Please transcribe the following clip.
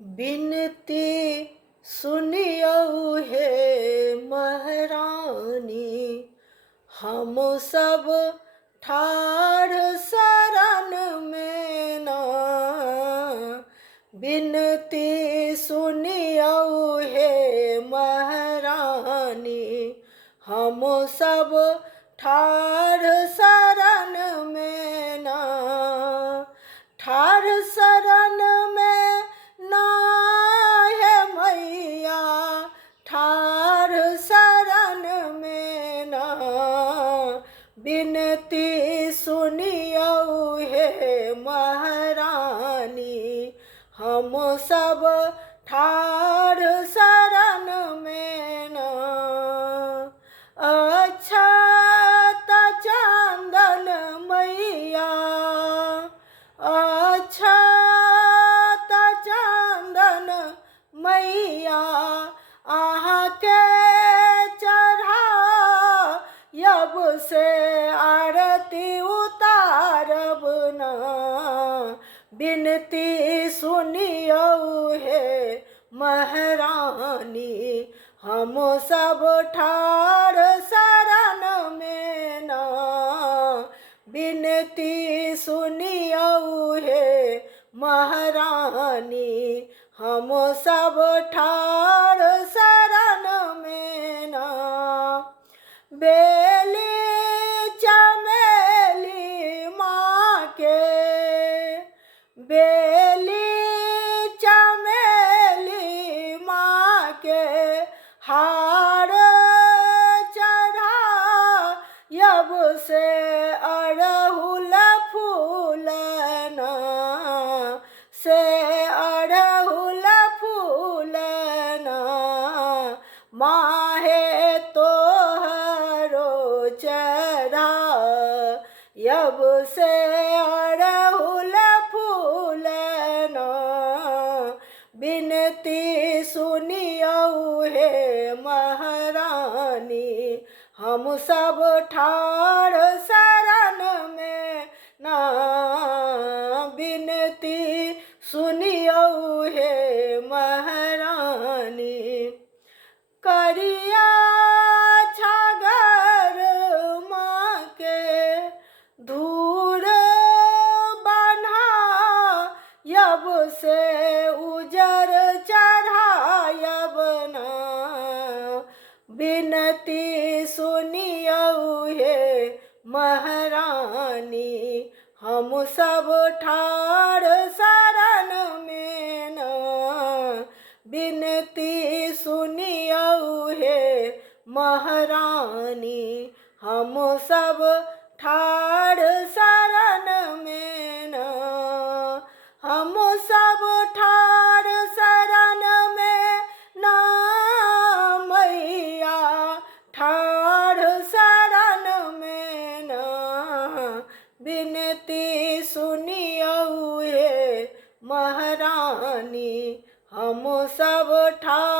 बिनती सुनियो हे महारानी, हम सब ठाढ़ शरण में ना। बिनती सुनियो हे महारानी, हम सब ठाढ़ शरण में ना। ठाढ़ शरण में ना है मैया, ठाढ़ शरण में ना। बिनती सुनियो हे महारानी, हम सब ठाढ़ शरण में ना। अक्षत चंदन मैया, अक्षत चंदन मैया, अहाँ के चढ़ायब से आरती उतारब ना। बिनती सुनियो हे महारानी, हम सब ठाढ़ शरण में ना। बिनती सुनियो हे महारानी, हम सब ठाढ़ शरण में ना। बेली चमेली माँ के, बेली चमेली माँ के हार चढ़ायब से अड़हुल फूलना, से अड़हुल फूलना। माहे तोहरो चढ़ायब से अड़हुल फूलना। बिनती सुनियो हे महारानी, हम सब ठाढ़ शरण में ना। बिनती सुनियो हे महारानी। करिया छागर माँ के धूर बनायब से उजर चढ़ायब ना। बिनती सुनियो हे महारानी, हम सब ठाढ़ शरण में ना। बिनती सुनियो हे महारानी, हम सब ठाढ़ शरण में ना। हम सब ठाढ़ शरण में ना मैया, ठाढ़ शरण में ना। बिनती सुनियो हे महारानी, हम सब ठाढ़